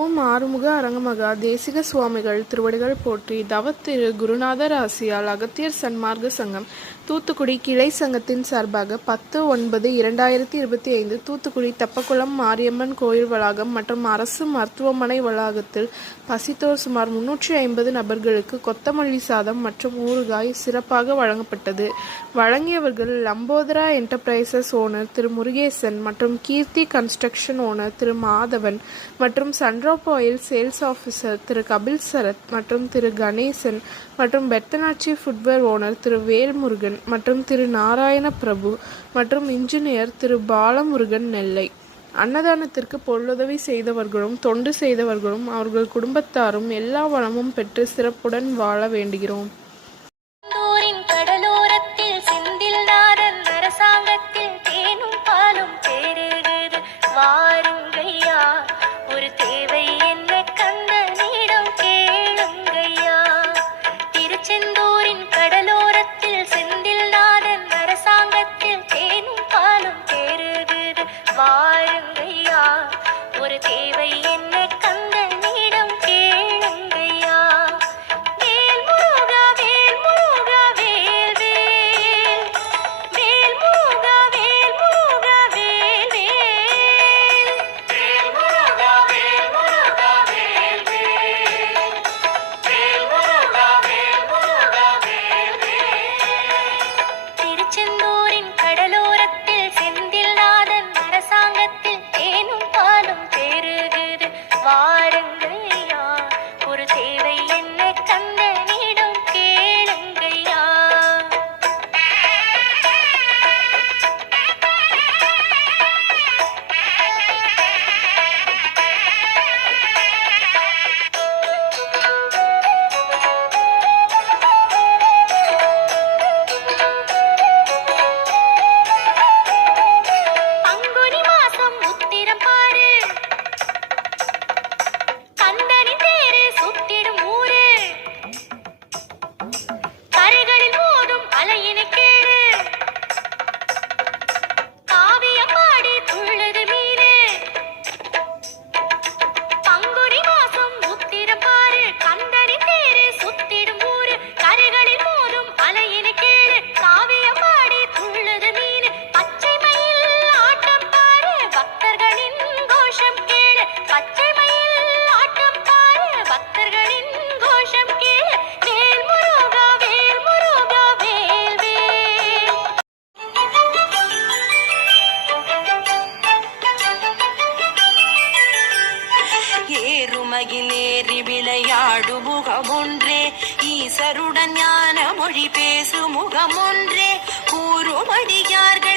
ஓம் ஆறுமுக அரங்கமகா தேசிக சுவாமிகள் திருவடிகள் போற்றி. தவத்திரு குருநாதர் ஆசியால் அகத்தியர் சன்மார்க்க சங்கம் தூத்துக்குடி கிளை சங்கத்தின் சார்பாக 10/9/2025 தூத்துக்குடி தெப்பக்குளம் மாரியம்மன் கோயில் வளாகம் மற்றும் அரசு மருத்துவமனை வளாகத்தில் பசித்தோர் சுமார் 350 நபர்களுக்கு கொத்தமல்லி சாதம் மற்றும் ஊறுகாய் சிறப்பாக வழங்கப்பட்டது. வழங்கியவர்கள் லம்போதரா என்டர்பிரைசஸ் ஓனர் திரு முருகேசன் மற்றும் கீர்த்தி கன்ஸ்ட்ரக்ஷன் ஓனர் திரு மாதவன் மற்றும் சன்ட்ரோப் ஆயில் சேல்ஸ் ஆஃபீஸர் திரு கபில் சரத் மற்றும் திரு கணேசன் மற்றும் பெத்தனாச்சி ஃபுட்வேர் ஓனர் திரு வேல்முருகன் மற்றும் திரு நாராயண பிரபு மற்றும் இன்ஜினியர் திரு பாலமுருகன் நெல்லை. அன்னதானத்திற்கு பொருளுதவி செய்தவர்களும் தொண்டு செய்தவர்களும் அவர்கள் குடும்பத்தாரும் எல்லா வளமும் பெற்று சிறப்புடன் வாழ வேண்டுகிறோம். ஏறுமகிலேறி விளையாடு முகமொன்றே, ஈசருடன் ஞான மொழி பேசு முகமொன்றே, கூறுமடியார்கள்